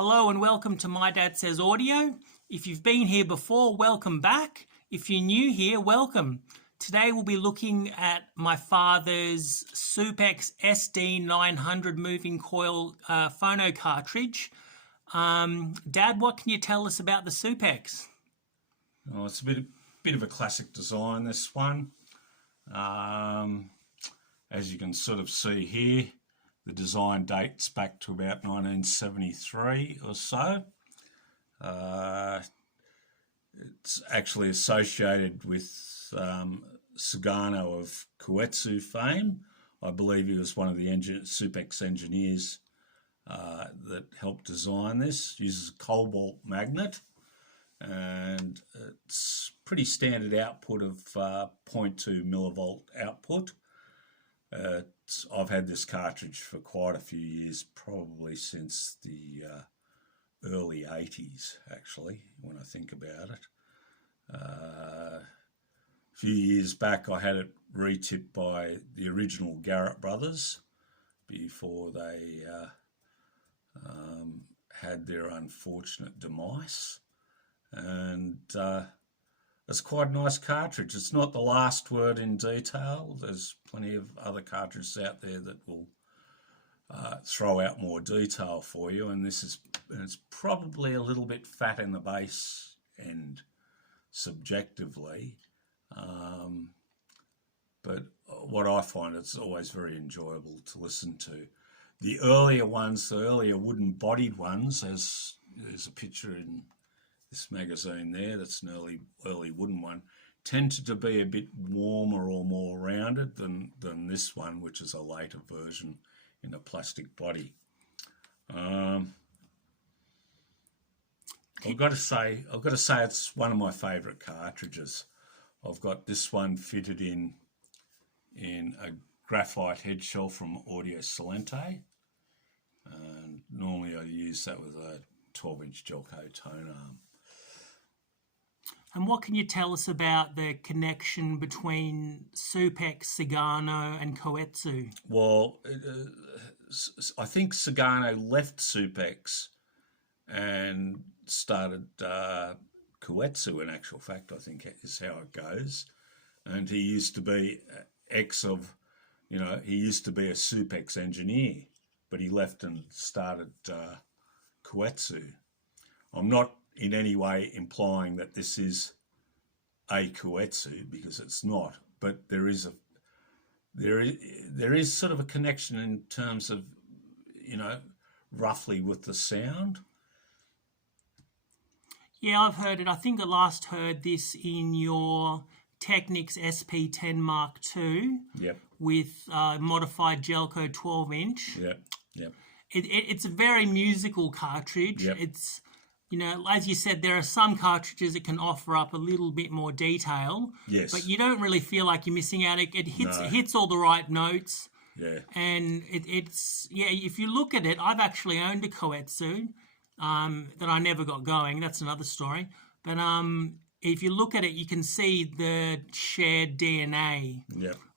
Hello and welcome to My Dad Says Audio. If you've been here before, welcome back. If you're new here, welcome. Today we'll be looking at my father's Supex SD900 moving coil phono cartridge. Dad, what can you tell us about the Supex? Oh, it's a bit of a classic design, this one. As you can sort of see here, the design dates back to about 1973 or so. It's actually associated with Sugano of Koetsu fame. I believe he was one of the Supex engineers that helped design this. It uses a cobalt magnet, and it's pretty standard output of 0.2 millivolt output. I've had this cartridge for quite a few years, probably since the early 80s, actually, when I think about it. A few years back, I had it retipped by the original Garrott brothers before they had their unfortunate demise. And it's quite a nice cartridge. It's not the last word in detail. There's plenty of other cartridges out there that will throw out more detail for you, and it's probably a little bit fat in the base end subjectively, but what I find, it's always very enjoyable to listen to. The earlier ones, the earlier wooden bodied ones, as there's a picture in this magazine there, that's an early wooden one, tended to be a bit warmer or more rounded than this one, which is a later version in a plastic body. I've got to say it's one of my favourite cartridges. I've got this one fitted in a graphite head shell from Audio Salente, and normally I use that with a 12-inch Gelco tone arm. And what can you tell us about the connection between Supex, Sugano and Koetsu? Well, I think Sugano left Supex and started Koetsu, in actual fact, I think is how it goes. And he used to be he used to be a Supex engineer, but he left and started Koetsu. I'm not in any way implying that this is a Koetsu, because it's not, but there is sort of a connection in terms of, roughly with the sound. Yeah, I've heard it. I think I last heard this in your Technics SP10 Mark II. Yep. With modified Gelco 12-inch. Yep. Yep. It's a very musical cartridge. Yep. It's, as you said, there are some cartridges that can offer up a little bit more detail. Yes. But you don't really feel like you're missing out. It hits all the right notes. Yeah. And if you look at it, I've actually owned a Koetsu that I never got going. That's another story. But if you look at it, you can see the shared DNA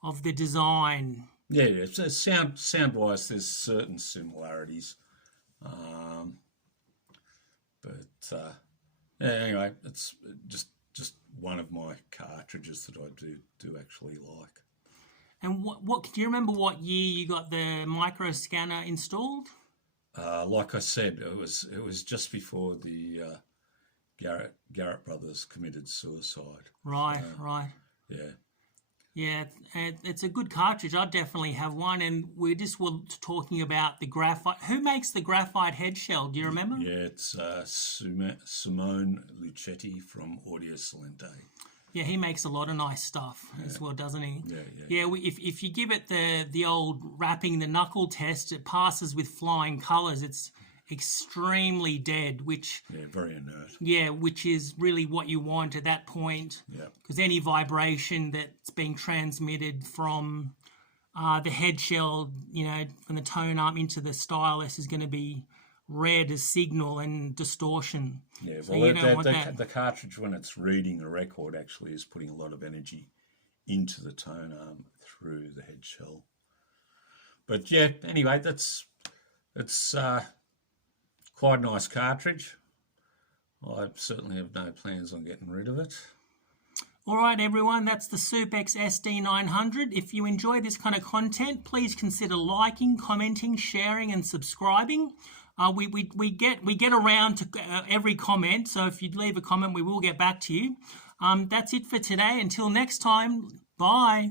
of the design. Yeah. So sound-wise, there's certain similarities. Anyway, it's just one of my cartridges that I do actually like. And what do you remember what year you got the Microscanner installed? Like I said, it was just before the Garrett brothers committed suicide. Right, right. Yeah. Yeah, it's a good cartridge. I definitely have one, and we just were talking about the graphite. Who makes the graphite head shell? Do you remember? Yeah, it's Simone Lucetti from Audio Salente. Yeah, he makes a lot of nice stuff as well, doesn't he? Yeah. Yeah, if you give it the old wrapping the knuckle test, it passes with flying colours. It's extremely dead, which very inert. Yeah, which is really what you want at that point. Yeah. Because any vibration that's being transmitted from the head shell, from the tone arm into the stylus is going to be read as signal and distortion. Yeah, so well, the cartridge, when it's reading a record, actually is putting a lot of energy into the tone arm through the head shell. But yeah, anyway, it's quite a nice cartridge. I certainly have no plans on getting rid of it. All right, everyone, that's the Supex SD900. If you enjoy this kind of content, please consider liking, commenting, sharing, and subscribing. We get around to every comment, so if you leave a comment, we will get back to you. That's it for today. Until next time, bye.